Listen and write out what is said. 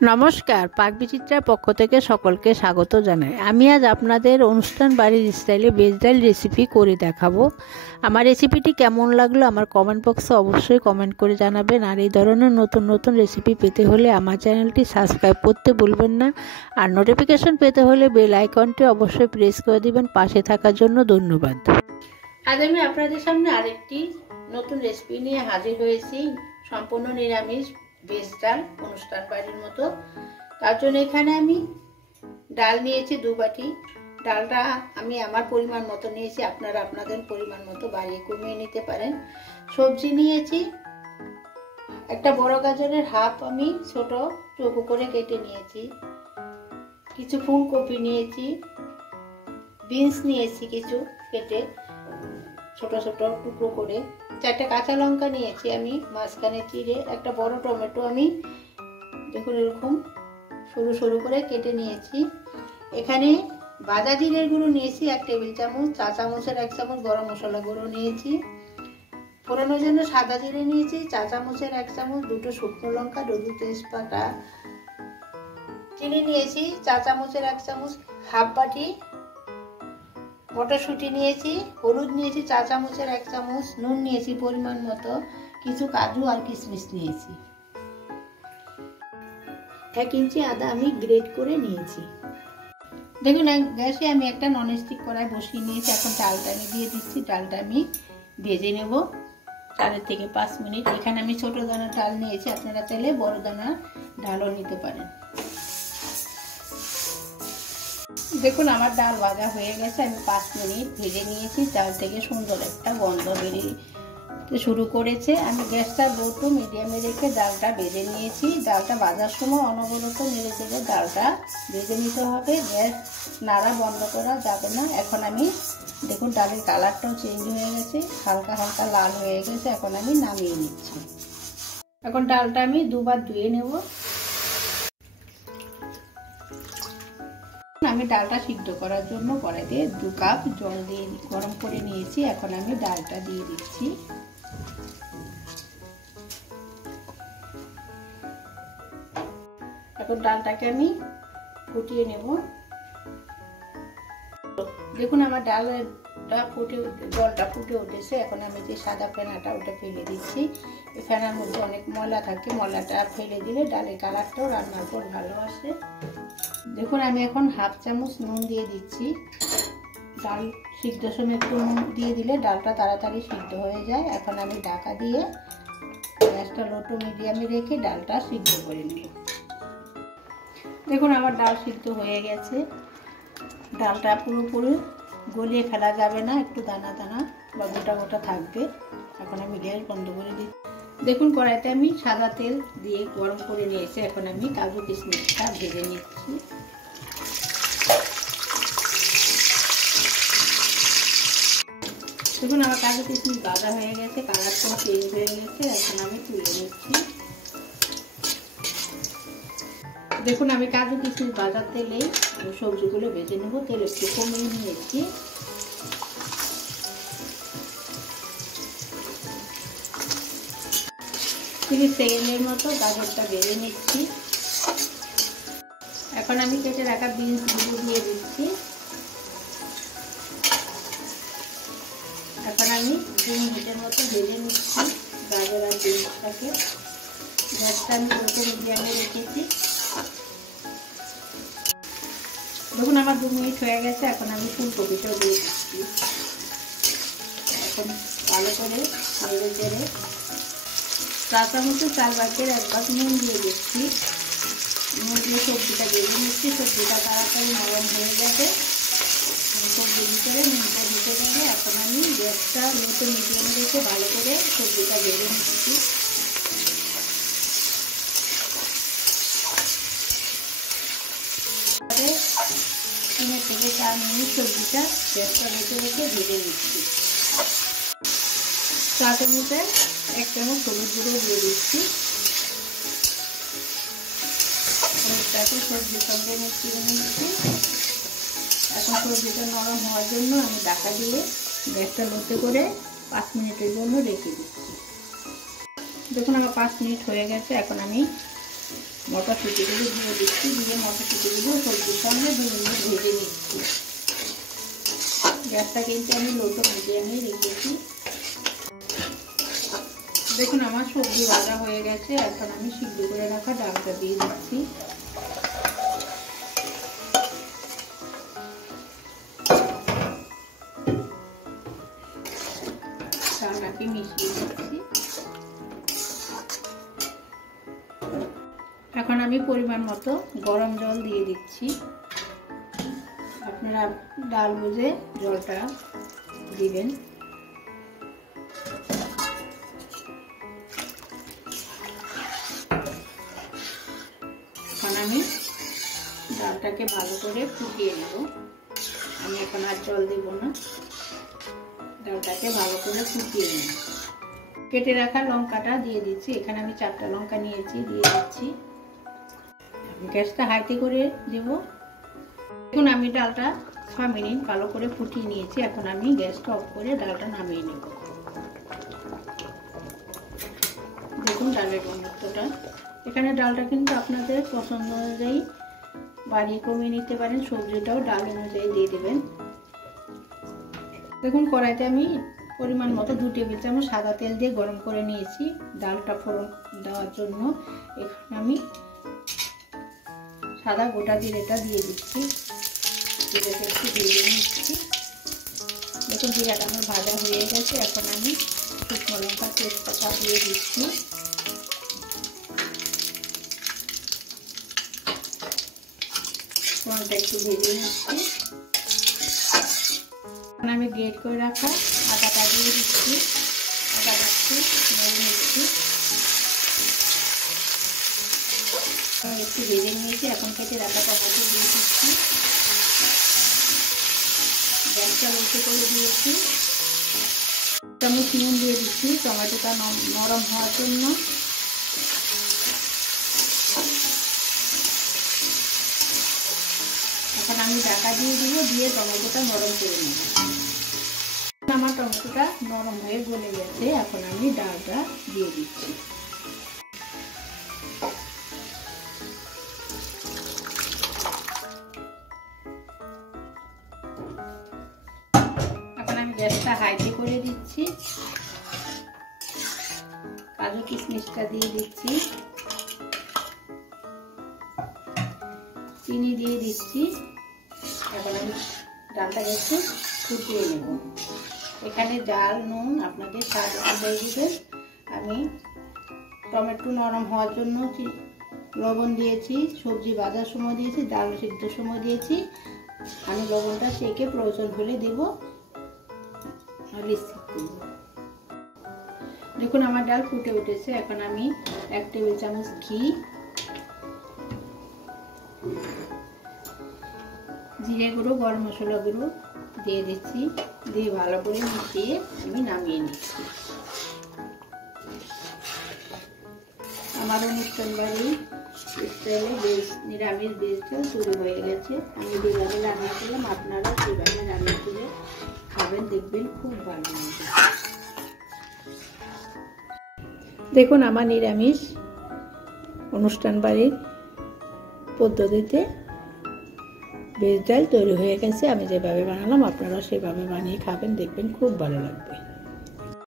নমস্কার, পাকবিচিত্রার পক্ষ থেকে সকলকে স্বাগত জানাই। আমি আজ আপনাদের অনুষ্ঠান বাড়ির স্টাইলে ভেজ ডাল রেসিপি করে দেখাবো। আমার রেসিপিটি কেমন লাগলো আমার কমেন্ট বক্সে অবশ্যই কমেন্ট করে জানাবেন। আর এই ধরনের নতুন নতুন রেসিপি পেতে হলে আমার চ্যানেলটি সাবস্ক্রাইব করতে ভুলবেন না। আর নোটিফিকেশন পেতে হলে বেল আইকনটি অবশ্যই প্রেস করে দিবেন। পাশে থাকার জন্য ধন্যবাদ। আজ আমি আপনাদের সামনে আরেকটি নতুন রেসিপি নিয়ে হাজির হয়েছি। সম্পূর্ণ নিরামিষ ভেজ ডাল, অনুষ্ঠান বাড়ির মতো। তার জন্য এখানে আমি ডাল নিয়েছি 2 বাটি। ডালটা আমি আমার পরিমাণ মতো নিয়েছি, আপনারা আপনাদের পরিমাণ মতো বাড়িয়ে কমিয়ে নিতে পারেন। সবজি নিয়েছি একটা বড় গাজরের হাফ, আমি ছোট চৌকো করে কেটে নিয়েছি। কিছু ফুলকপি নিয়েছি, বিনস নিয়েছি কিছু কেটে ছোট ছোট টুকরো করে। 4টা কাঁচা লঙ্কা নিয়েছি আমি মাঝখানে চিড়ে। একটা বড় টমেটো আমি দেখুন এরকম সরু সরু করে কেটে নিয়েছি। এখানে ভাজা জিরের গুঁড়ো নিয়েছি 1 টেবিল চামচ, চা চামচের 1 চামচ গরম মশলা গুঁড়ো নিয়েছি। ফোড়নের জন্য সাদা জিরে নিয়েছি চা চামচের 1 চামচ, 2টো শুকনো লঙ্কা, 2 তেজপাতা। চিনি নিয়েছি চা চামচের 1 চামচ, হাফ বাটি। মটরশুঁটি নিয়েছি, হলুদ নিয়েছি চা চামচের 1 চামচ, নুন নিয়েছি পরিমাণ মতো, কিছু কাজু আর কিশমিশ নিয়েছি। 1 ইঞ্চি আদা আমি গ্রেট করে নিয়েছি। দেখুন গ্যাসে আমি একটা ননস্টিক কড়াই বসিয়ে নিয়েছি। এখন ডালটা আমি দিয়ে দিচ্ছি। ডালটা আমি ভেজে নেব 4 থেকে 5 মিনিট। এখানে আমি ছোট দানার ডাল নিয়েছি, আপনারা চাইলে বড় দানার ডালও নিতে পারেন। দেখুন আমার ডাল ভাজা হয়ে গেছে। আমি 5 মিনিট ভেজে নিয়েছি। ডাল থেকে সুন্দর একটা গন্ধ বেরিয়ে শুরু করেছে। আমি গ্যাসটা লো টু মিডিয়ামে রেখে ডালটা ভেজে নিয়েছি। ডালটা ভাজার সময় অনবরত নেড়ে চেড়ে ডালটা ভেজে নিতে হবে, গ্যাস নাড়া বন্ধ করা যাবে না। এখন আমি দেখুন ডালের কালারটাও চেঞ্জ হয়ে গেছে, হালকা হালকা লাল হয়ে গেছে। এখন আমি নামিয়ে নিচ্ছি। এখন ডালটা আমি 2 বার ধুয়ে নেব। আমি ডালটা সিদ্ধ করার জন্য কড়াইতে 2 কাপ জল দিয়ে গরম করে নিয়েছি। এখন আমি ডালটা দিয়ে দিচ্ছি। এখন ডালটাকে আমি ফুটিয়ে নেব। দেখুন আমার ডালটা জলটা ফুটে উঠেছে। এখন আমি যে সাদা ফেনাটা ওটা ফেলে দিচ্ছি। এই ফেনার মধ্যে অনেক ময়লা থাকে, ময়লাটা ফেলে দিলে ডালের কালারটাও রান্নার পর ভালো আসে। দেখুন আমি এখন হাফ চামচ নুন দিয়ে দিচ্ছি। ডাল সিদ্ধ সময় একটু নুন দিয়ে দিলে ডালটা তাড়াতাড়ি সিদ্ধ হয়ে যায়। এখন আমি ঢাকা দিয়ে গ্যাসটা লো টু মিডিয়ামে রেখে ডালটা সিদ্ধ করে নেব। দেখুন আমার ডাল সিদ্ধ হয়ে গেছে। ডালটা পুরোপুরি গলিয়ে ফেলা যাবে না, একটু দানা দানা বা গোটা গোটা থাকবে। এখন আমি গ্যাস বন্ধ করে দিচ্ছি। দেখুন কড়াইতে আমি সাদা তেল দিয়ে গরম করে নিয়েছি। এখন আমি কাজু কিশমিশটা ভেজে নিচ্ছি। দেখুন আমার কাজু কিশমিশ ভাজা হয়ে গেছে, কালারটা চেঞ্জ হয়ে গেছে। এখন আমি তুলে নিচ্ছি। দেখুন আমি কাজু কিশমিশ ভাজার তেলেই সবজিগুলো ভেজে নেব। তেল একটু কমিয়ে নিয়েছি। 30 সেকেন্ডের মতো গাজরটা ভেজে নিচ্ছি। এখন আমি কেটে রাখা বিনসগুলো দিয়ে দিচ্ছি। এখন আমি 2 মিনিটের মতো ভেজে নিচ্ছি গাজর আর বিনসটাকে। গ্যাসটা আমি লো টু মিডিয়ামে রেখেছি। দেখুন আমার 2 মিনিট হয়ে গেছে। এখন আমি ফুলকপিটাও দিয়ে দিচ্ছি। এখন ভালো করে নেড়ে চেড়ে চা চামচের 4 ভাগের 1 ভাগ নুন দিয়ে দিচ্ছি। নুন দিয়ে সবজিটা ভেজে নিচ্ছি। সবজিটা তাড়াতাড়ি নরম হয়ে যাবে। সবজির ভিতরে নুনটা ঢুকে যাবে। এখন আমি গ্যাসটা লো টু মিডিয়ামে রেখে ভালো করে সবজিটা ভেজে নিচ্ছি। 3 থেকে 4 মিনিট সবজিটা গ্যাসটা রেখে রেখে ভেজে নিচ্ছি। চা চামচে 1 চামচ হলুদ গুঁড়ো দিয়ে দিচ্ছি। হলুদটাকে সবজির সঙ্গে মিশিয়ে নিচ্ছি। এখন সবজিটা নরম হওয়ার জন্য আমি ঢাকা দিয়ে গ্যাসটা লোতে করে 5 মিনিটের জন্য রেখে দিচ্ছি। দেখুন আমার 5 মিনিট হয়ে গেছে। এখন আমি মটরশুঁটিগুলো দিয়ে দিচ্ছি, দিয়ে মটরশুঁটিগুলো সবজির সঙ্গে ভেজে নিচ্ছি। গ্যাসটা কিন্তু আমি লো টু মিডিয়ামে রেখেছি। দেখুন আমার সবজি ভাজা হয়ে গেছে। এখন আমি সিদ্ধ করে রাখা ডালটা দিয়ে দিচ্ছি। ডালটাকে মিশিয়ে দিচ্ছি। এখন আমি পরিমাণ মতো গরম জল দিয়ে দিচ্ছি। আপনারা ডাল বুঝে জলটা দিবেন। এখন আমি ডালটাকে ভালো করে ফুটিয়ে নেব। আমি এখন আর জল দেব না, ডালটাকে ভালো করে ফুটিয়ে নেব। কেটে রাখা লঙ্কাটা দিয়ে দিচ্ছি। এখানে আমি 4টা লঙ্কা নিয়েছি, দিয়ে দিচ্ছি। গ্যাসটা হাইতে করে দেব। এখন আমি ডালটা 6 মিনিট ভালো করে ফুটিয়ে নিয়েছি। এখন আমি গ্যাসটা অফ করে ডালটা নামিয়ে নেব। দেখুন ডালের ঘনত্বটা। এখানে ডালটা কিন্তু আপনাদের পছন্দ অনুযায়ী বাড়িয়ে কমিয়ে নিতে পারেন। সবজিটাও ডাল অনুযায়ী দিয়ে দেবেন। দেখুন কড়াইতে আমি পরিমাণ মতো 2 টেবিল চামচ সাদা তেল দিয়ে গরম করে নিয়েছি ডালটা ফোড়ন দেওয়ার জন্য। এখানে আমি সাদা গোটা জিরেটা দিয়ে দিচ্ছি। জিরেটা একটু ভেজে নিচ্ছি। দেখুন জিরাটা আমার ভাজা হয়ে গেছে। এখন আমি শুকনো লঙ্কা তেজপাতা দিয়ে দিচ্ছি। ফোড়নটা একটু ভেজে নিচ্ছি। এখন আমি গ্রেট করে রাখা আদাটা দিয়ে দিচ্ছি। আদাটা একটু নেড়ে নিচ্ছি। একটু ভেজে নিয়েছি। এখন কেটে রাখা টমেটো দিয়ে দিচ্ছি। গ্যাসটা উল্টে করে দিয়েছি। আমি নুন দিয়ে দিচ্ছি টমেটোটা নরম হওয়ার জন্য। এখন আমি ঢাকা দিয়ে দেবো, দিয়ে টমেটোটা নরম করে নেব। আমার টমেটোটা নরম হয়ে গলে গেছে। এখন আমি ডালটা দিয়ে দিচ্ছি। এখন আমি গ্যাসটা হাইতে করে দিচ্ছি। কাজু কিশমিশটা দিয়ে দিচ্ছি। চিনি দিয়ে দিচ্ছি। এখন আমি ডালটা একটু ফুটিয়ে নেব। এখানে জাল নুন আপনাদের স্বাদ অনুযায়ী দিবেন। আমি টমেটো নরম হওয়ার জন্য লবণ দিয়েছি, সবজি ভাজার সময় দিয়েছি, ডাল সিদ্ধর সময় দিয়েছি। আমি লবণটা সেকে প্রয়োজন হলে দেব। দেখুন আমার ডাল ফুটে উঠেছে। এখন আমি 1 টেবিল চামচ ঘি, জিরে গুঁড়ো, গরম মশলা গুঁড়ো দিয়ে দিচ্ছি। দিয়ে ভালো করে মিশিয়ে আমি নামিয়ে নিচ্ছি। আমার অনুষ্ঠান বাড়ি স্টাইলে নিরামিষ ভেজটা শুরু হয়ে গেছে। আমি যেভাবে রান্না করলাম আপনারা সেভাবে রান্না করে খাবেন, দেখবেন খুব ভালো লাগবে। দেখুন আমার নিরামিষ অনুষ্ঠান বাড়ির পদ্ধতিতে ভেজ ডাল তৈরি হয়ে গেছে। আমি যেভাবে বানালাম আপনারা সেভাবে বানিয়ে খাবেন, দেখবেন খুব ভালো লাগবে।